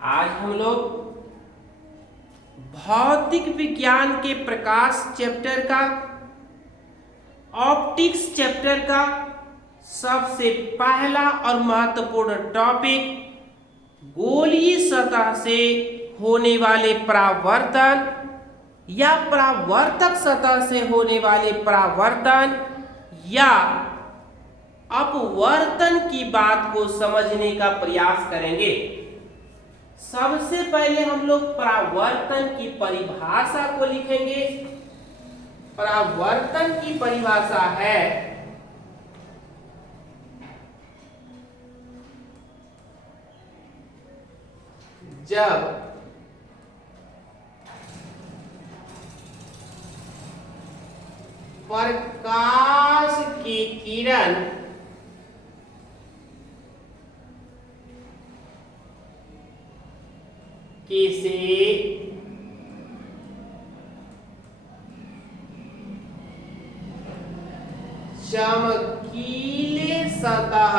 आज हम लोग भौतिक विज्ञान के प्रकाश चैप्टर का ऑप्टिक्स चैप्टर का सबसे पहला और महत्वपूर्ण टॉपिक गोलीय सतह से होने वाले परावर्तन या परावर्तक सतह से होने वाले परावर्तन या अपवर्तन की बात को समझने का प्रयास करेंगे। सबसे पहले हम लोग परावर्तन की परिभाषा को लिखेंगे। परावर्तन की परिभाषा है जब प्रकाश की किरण किसी चमकीले सतह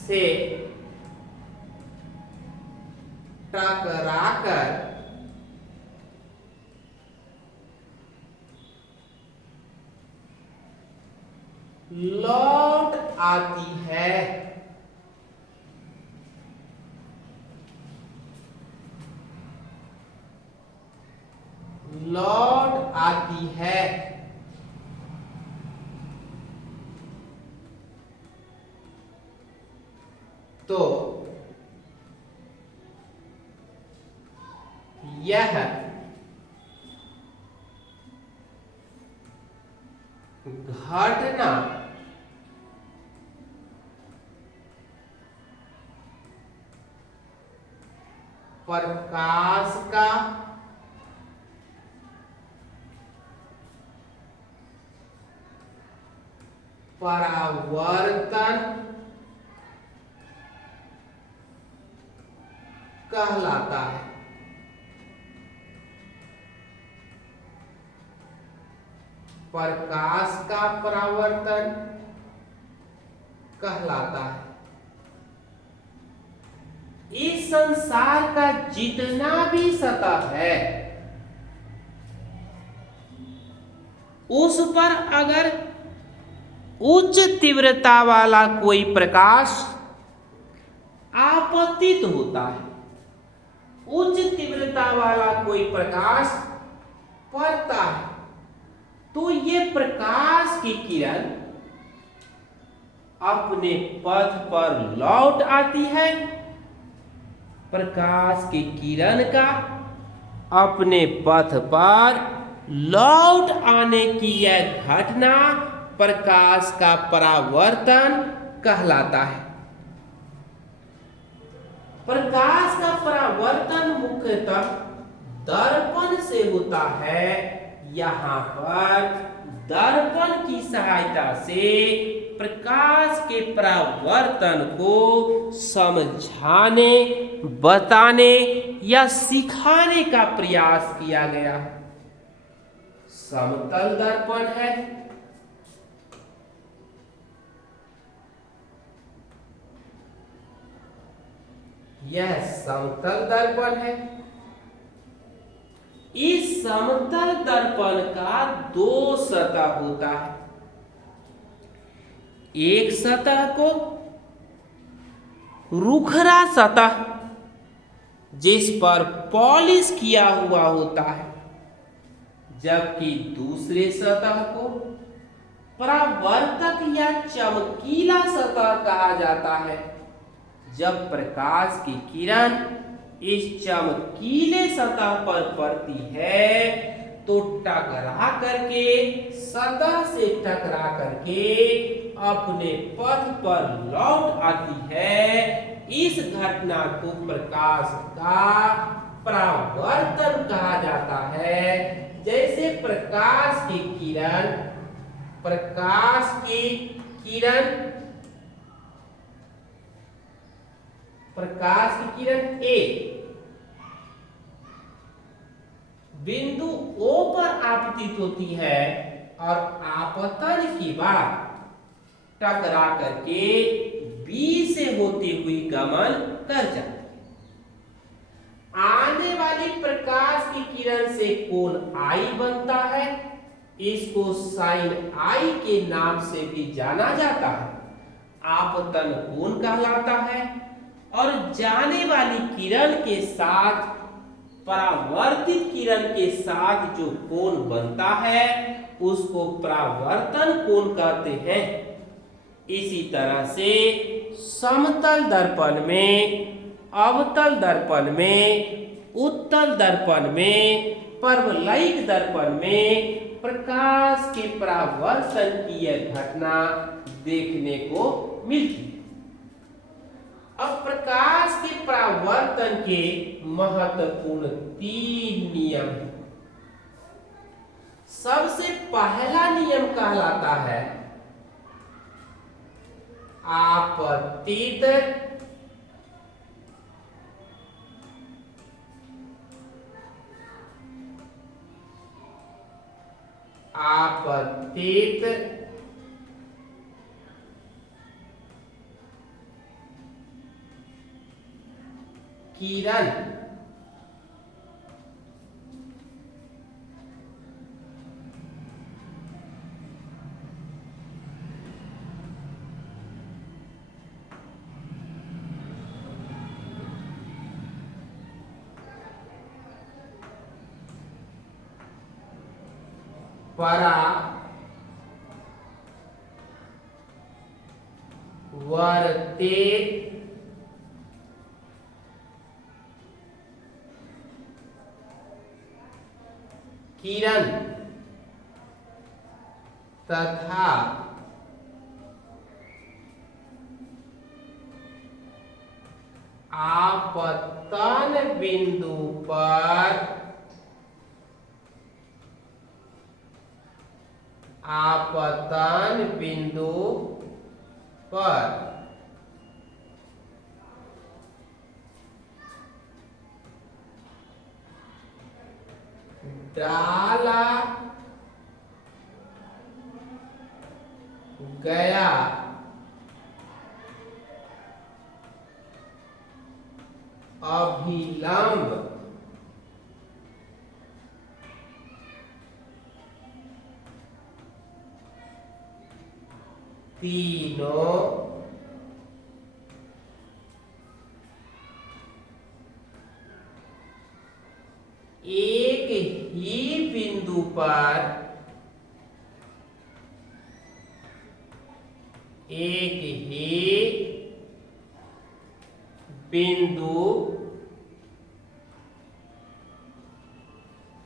से टकराकर लौट आती है, लौट आती है तो यह घटना प्रकाश का परावर्तन कहलाता है। प्रकाश का परावर्तन कहलाता है। इस संसार का जितना भी सतह है उस पर अगर उच्च तीव्रता वाला कोई प्रकाश आपतित होता है, उच्च तीव्रता वाला कोई प्रकाश पड़ता है, तो ये प्रकाश की किरण अपने पथ पर लौट आती है। प्रकाश की किरण का अपने पथ पर लौट आने की यह घटना प्रकाश का परावर्तन कहलाता है। प्रकाश का परावर्तन मुख्यतः दर्पण से होता है। यहाँ पर दर्पण की सहायता से प्रकाश के परावर्तन को समझाने, बताने या सिखाने का प्रयास किया गया। समतल दर्पण है, यह समतल दर्पण है। इस समतल दर्पण का दो सतह होता है। एक सतह को रुखरा सतह जिस पर पॉलिश किया हुआ होता है, जबकि दूसरे सतह को परावर्तक या चमकीला सतह कहा जाता है। जब प्रकाश की किरण इस चमकीले सतह पर पड़ती है तो टकरा करके, सतह से टकरा करके अपने पथ पर लौट आती है। इस घटना को प्रकाश का परावर्तन कहा जाता है। जैसे प्रकाश की किरण A बिंदु O पर आपतित होती है और आपतन के बाद टकरा करके बी से होती हुई गमन कर जाती है। आने वाली प्रकाश की किरण से कोण आई बनता है, इसको साइन आई के नाम से भी जाना जाता है, आपतन कोण कहलाता है। और जाने वाली किरण के साथ परावर्तित किरण के साथ जो कोण बनता है उसको परावर्तन कोण कहते हैं। इसी तरह से समतल दर्पण में, अवतल दर्पण में, उत्तल दर्पण में, परवलयिक दर्पण में प्रकाश के परावर्तन की यह घटना देखने को मिलती है। अब प्रकाश के परावर्तन के महत्वपूर्ण 3 नियम हैं। सबसे पहला नियम कहलाता है आपतित किरण परावर्तित किरण तथा आपतन बिंदु पर डाला गया अभिलंब तीनों एक ही बिंदु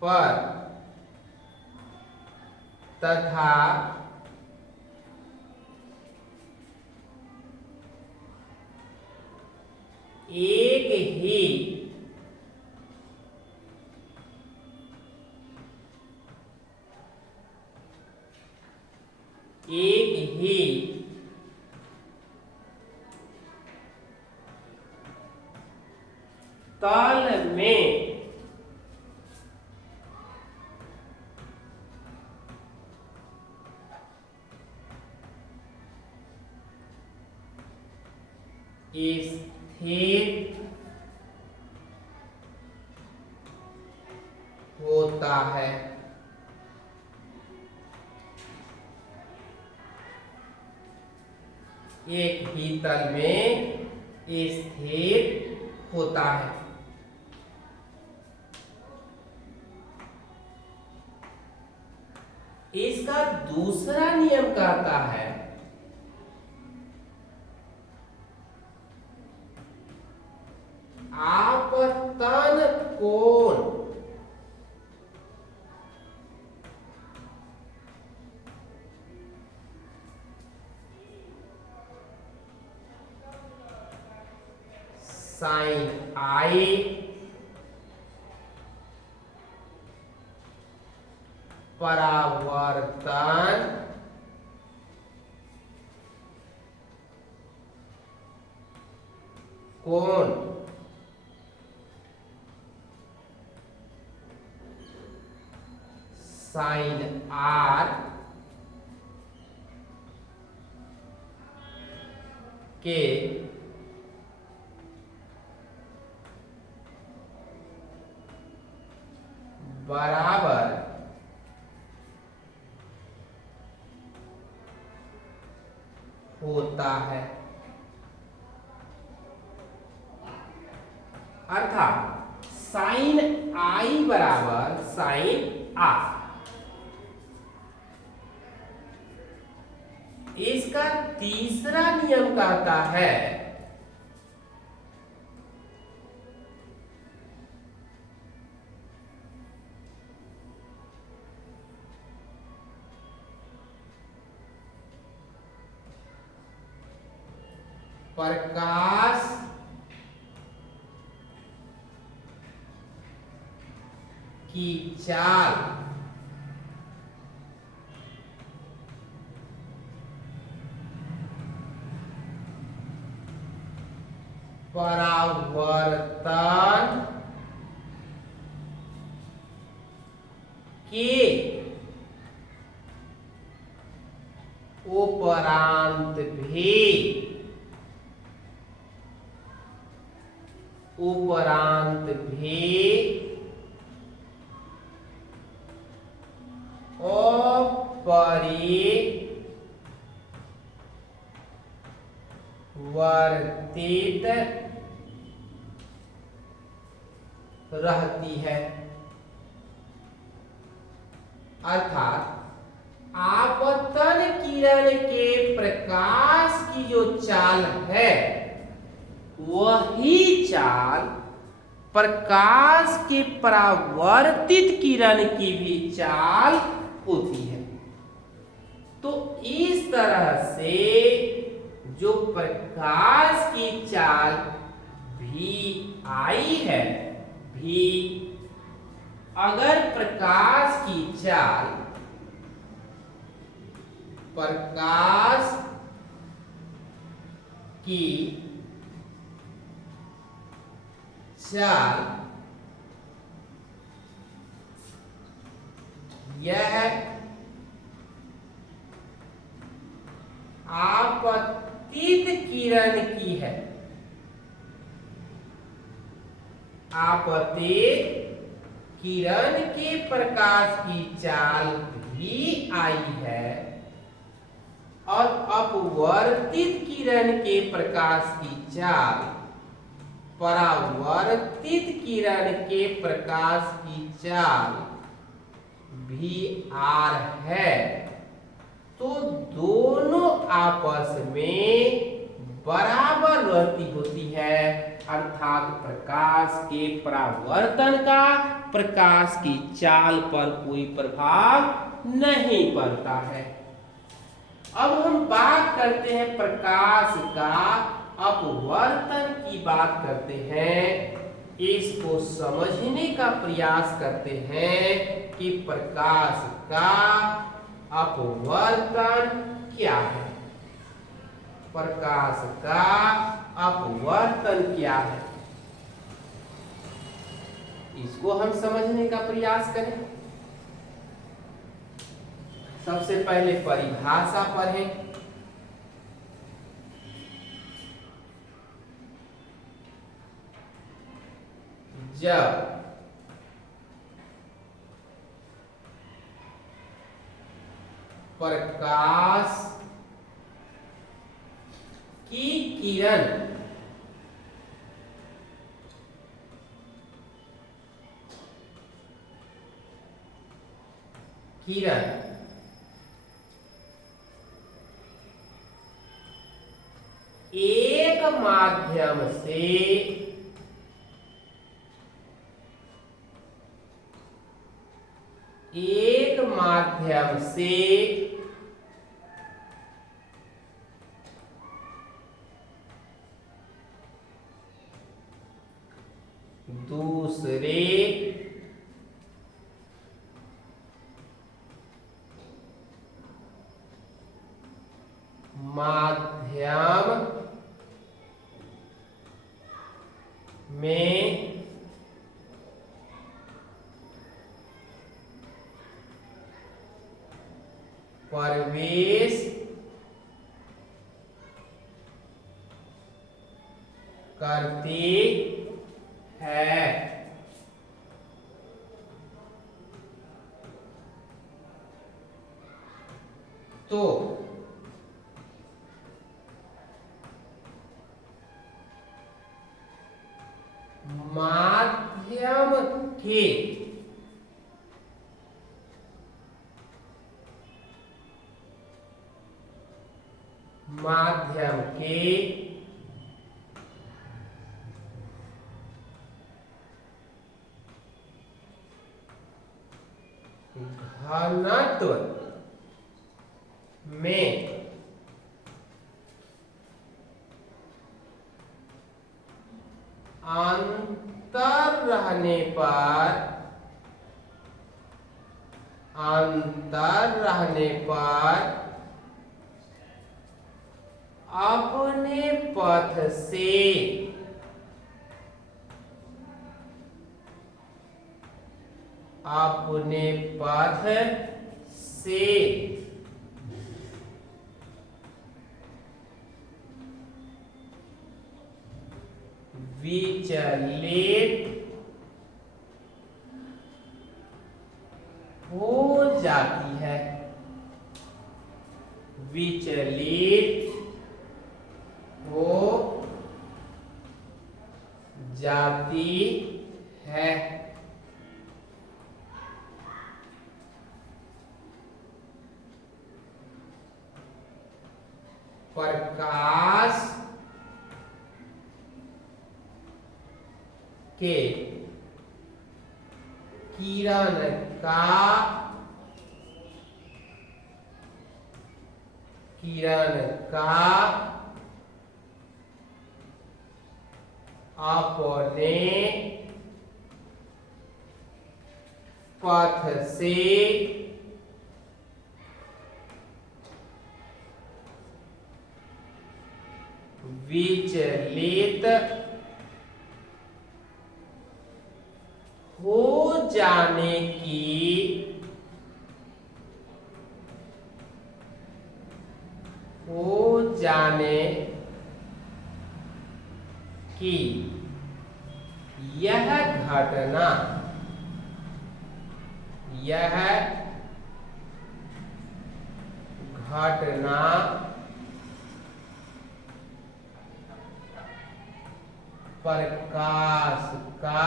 पर तथा एक ही तल में स्थित होता है। एक ही तल में स्थित होता है। इसका दूसरा नियम कहता है आपतन कोण साइन आई परावर्तन कोण साइन आर के बराबर होता है। अर्थात साइन आई बराबर साइन आर। इसका तीसरा नियम कहता है प्रकाश की चाल परावर्तन के उपरांत भी अपरिवर्तित रहती है। अर्थात आपतन किरण के प्रकाश की जो चाल है वही चाल प्रकाश के परावर्तित किरण की भी चाल होती है। तो इस तरह से जो प्रकाश की चाल भी आई है, भी अगर प्रकाश की चाल यह आपतित किरण की है, आपतित किरण के प्रकाश की चाल भी आई है और अपवर्तित किरण के प्रकाश की चाल परावर्तित किरण के प्रकाश की चाल भी आर है। तो दोनों आपस में बराबर वर्ती होती है। अर्थात प्रकाश के परावर्तन का प्रकाश की चाल पर कोई प्रभाव नहीं पड़ता है। अब हम बात करते हैं प्रकाश का अपवर्तन की बात करते हैं। इसको समझने का प्रयास करते हैं कि प्रकाश का अपवर्तन क्या है, प्रकाश का अपवर्तन क्या है, इसको हम समझने का प्रयास करें। सबसे पहले परिभाषा पढ़ें। जब प्रकाश की किरण एक माध्यम से दूसरे माध्यम में प्रवेश करती है। तो माध्यम के घनत्व में अंतर रहने पर अपने पथ से विचलित हो जाती है। विचलित हो जाती है। प्रकाश के किरण का अपने पथ से विचलित हो जाने की यह घटना प्रकाश का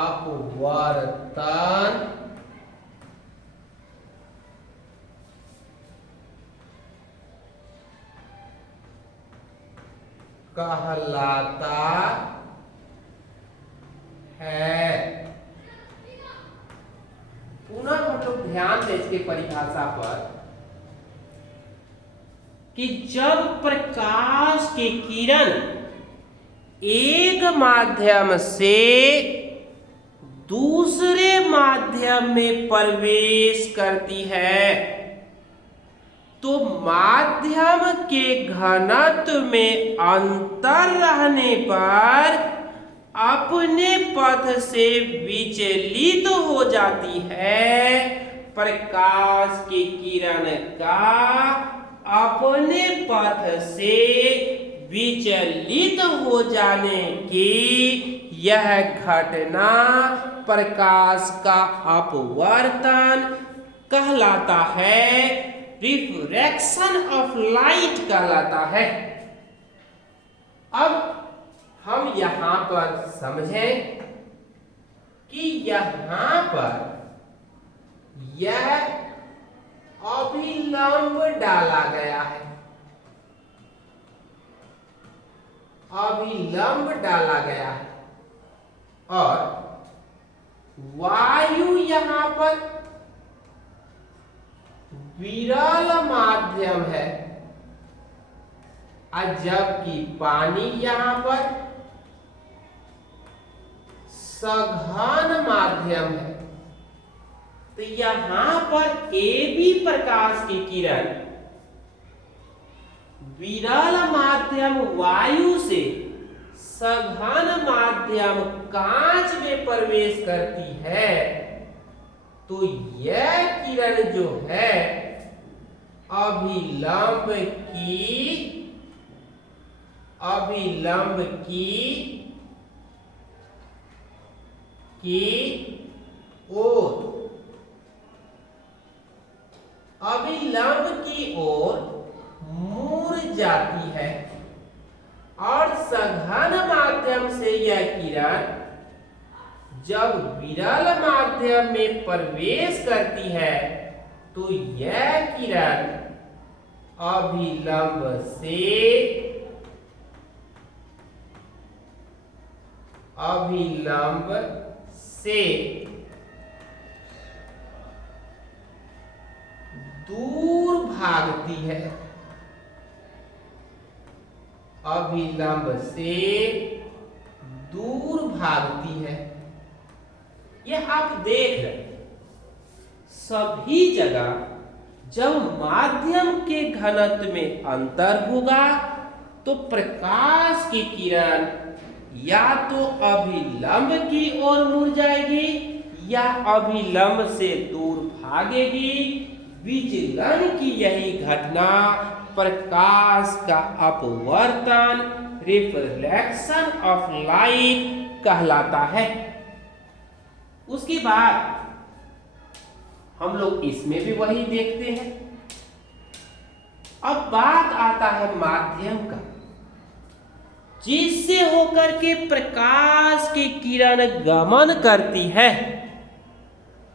अपवर्तन कहलाता है। पुनः हम लोग ध्यान दें इसके परिभाषा पर कि जब प्रकाश के किरण एक माध्यम से दूसरे माध्यम में प्रवेश करती है तो माध्यम के घनत्व में अंतर रहने पर अपने पथ से विचलित हो जाती है। प्रकाश की किरण का अपने पथ से विचलित हो जाने की यह घटना प्रकाश का अपवर्तन कहलाता है, रिफ्रैक्शन ऑफ लाइट कहलाता है। अब हम यहां पर समझें कि यहां पर यह अभिलंब डाला गया है, अभिलंब डाला गया है और वायु यहां पर विरल माध्यम है जबकि पानी यहां पर सघन माध्यम है। तो यहां पर AB प्रकाश की किरण विरल माध्यम वायु से सघन माध्यम कांच में प्रवेश करती है तो यह किरण जो है अभिलंब की ओर मुड़ जाती है और सघन माध्यम से यह किरण जब विरल माध्यम में प्रवेश करती है तो यह किरण अभिलंब से दूर भागती है, अभिलंब से दूर भागती है। यह आप देख रहे हैं सभी जगह जब माध्यम के घनत्व में अंतर होगा तो प्रकाश की किरण या तो अभिलंब की ओर मुड़ जाएगी या अभिलंब से दूर भागेगी। विचलन की यही घटना प्रकाश का अपवर्तन, रिफ्लेक्शन ऑफ लाइट कहलाता है। उसके बाद हम लोग इसमें भी वही देखते हैं। अब बात आता है माध्यम का, जिससे होकर के प्रकाश की किरण गमन करती है,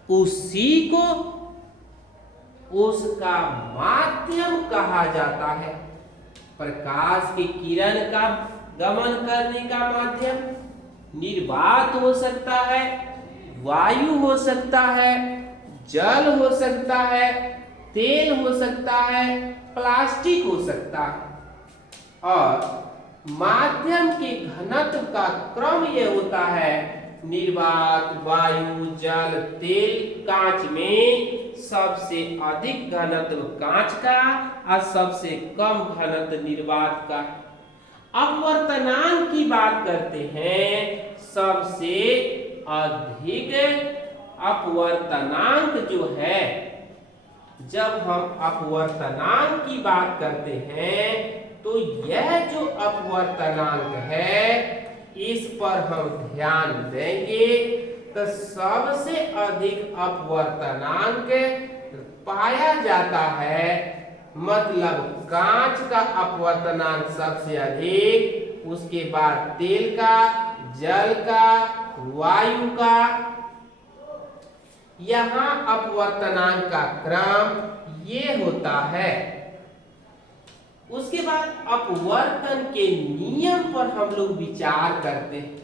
उसी को उसका माध्यम कहा जाता है। प्रकाश की किरण का गमन करने का माध्यम निर्वात हो सकता है, वायु हो सकता है, जल हो सकता है, तेल हो सकता है, प्लास्टिक हो सकता है। और माध्यम के घनत्व का क्रम यह होता है निर्वात, वायु, जल, तेल। कांच में सबसे अधिक घनत्व कांच का और सबसे कम घनत्व निर्वात का। अपवर्तनांक की बात करते हैं, सबसे अधिक अपवर्तनांक जो है, जब हम अपवर्तनांक की बात करते हैं तो यह जो अपवर्तनांक है इस पर हम ध्यान देंगे तो सबसे अधिक अपवर्तनांक पाया जाता है, मतलब कांच का अपवर्तनांक सबसे अधिक, उसके बाद तेल का, जल का, वायु का। यहां अपवर्तनांक का क्रम ये होता है। उसके बाद अपवर्तन के नियम पर हम लोग विचार करते हैं।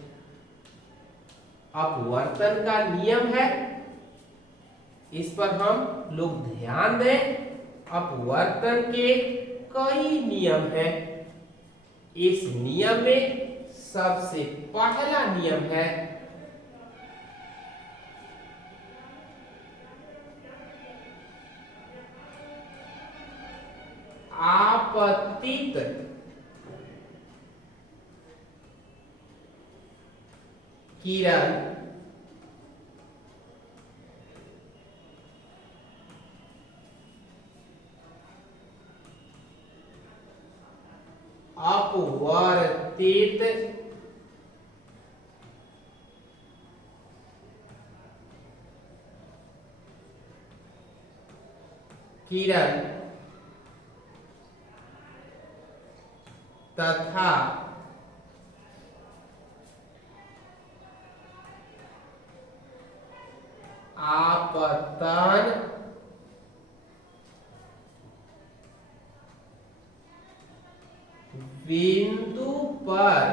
अपवर्तन का नियम है, इस पर हम लोग ध्यान दें। अपवर्तन के कई नियम हैं। इस नियम में सबसे पहला नियम है आपतित किरण अपवर्तित किरण तथा आपतन बिंदु पर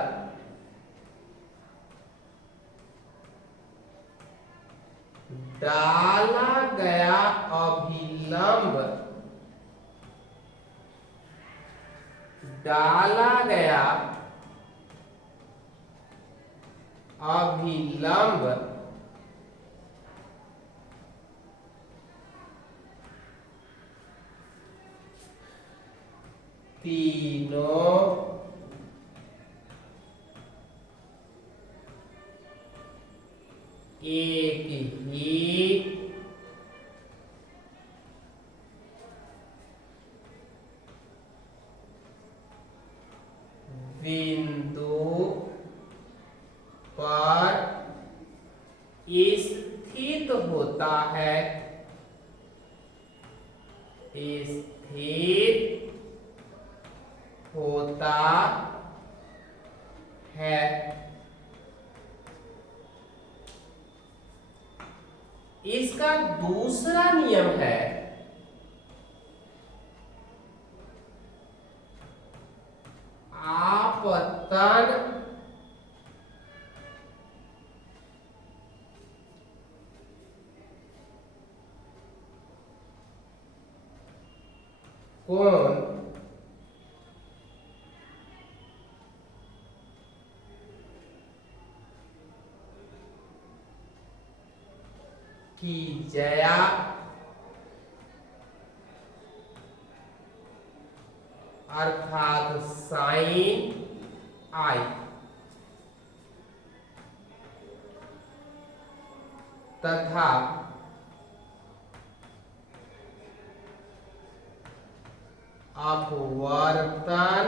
डाला गया अभिलंब तीनों एक ही बिंदु पर स्थित होता है, स्थित होता है। इसका दूसरा नियम है आपतन कोण की जया अर्थात साइन आई तथा अपवर्तन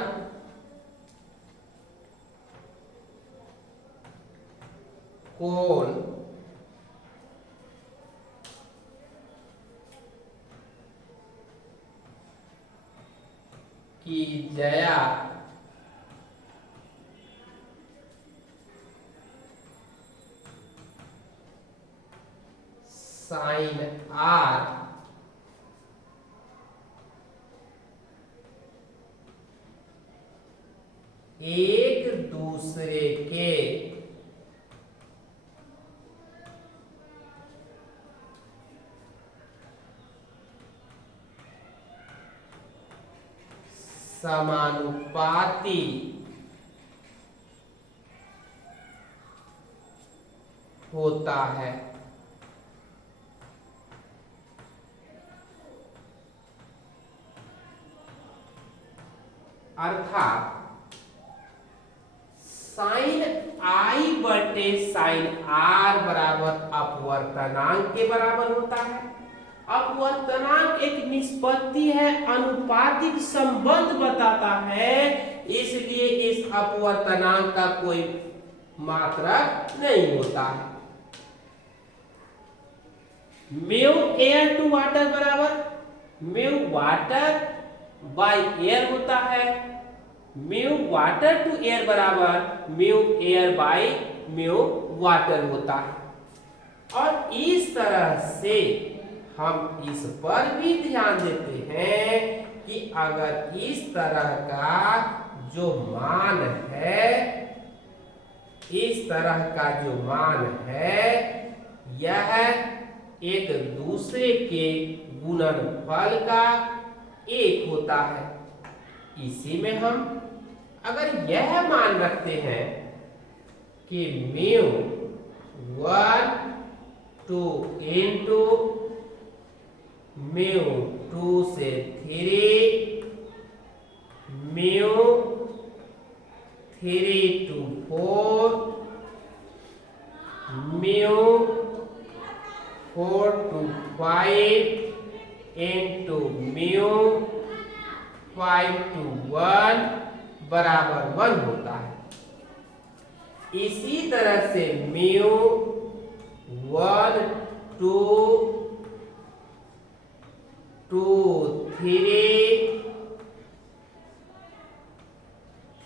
कोण की जया साइन आर एक दूसरे के समानुपाती होता है। अर्थात साइन आई बटे साइन आर बराबर अपवर्तनांक के बराबर होता है। अपवर्तनांक एक निष्पत्ति है, अनुपातिक संबंध बताता है, इसलिए इस अपवर्तनांक का कोई मात्रक नहीं होता है। म्यू एयर टू वाटर बराबर म्यू वाटर बाय एयर होता है। म्यू वाटर टू एयर बराबर mu air by mu water होता है। और इस तरह से हम इस पर भी ध्यान देते हैं कि अगर इस तरह का जो मान है, इस तरह का जो मान है, यह एक दूसरे के गुणनफल का एक होता है। इसी में हम अगर यह मान रखते हैं कि म्यू 1 2 इंटू म्यू 2 से 3 mu 3 to 4 mu 4 to 5 into mu 5 to 1 बराबर 1 होता है। इसी तरह से म्यू 1 2 2 3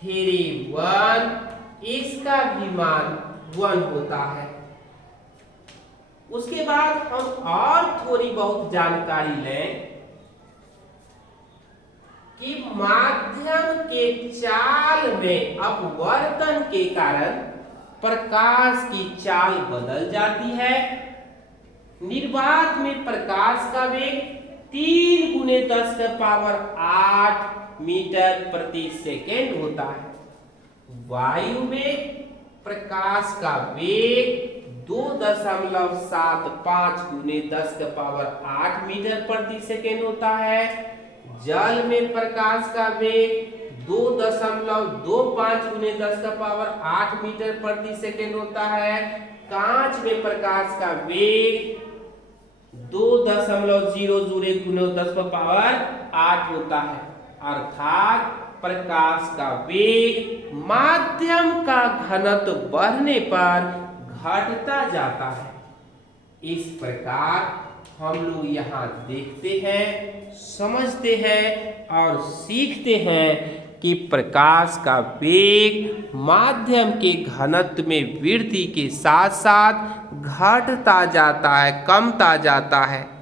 3 1 इसका भी मान 1 होता है। उसके बाद हम और थोड़ी बहुत जानकारी लें कि माध्यम के चाल में अपवर्तन के कारण प्रकाश की चाल बदल जाती है। निर्वात में प्रकाश का वेग 3 गुने 10 का पावर 8 मीटर प्रति सेकेंड होता है। वायु में प्रकाश का वेग 2.75 गुने 10 का पावर 8 मीटर प्रति सेकेंड होता है। जल में प्रकाश का वेग 2.25 गुने 10 का पावर 8 मीटर प्रति सेकेंड होता है। कांच में प्रकाश का वेग 2.00 गुने 10 का पावर 8 होता है। अर्थात प्रकाश का वेग माध्यम का घनत्व बढ़ने पर घटता जाता है। इस प्रकार हम लोग यहाँ देखते हैं, समझते हैं और सीखते हैं कि प्रकाश का वेग माध्यम के घनत्व में वृद्धि के साथ साथ घटता जाता है, कमता जाता है।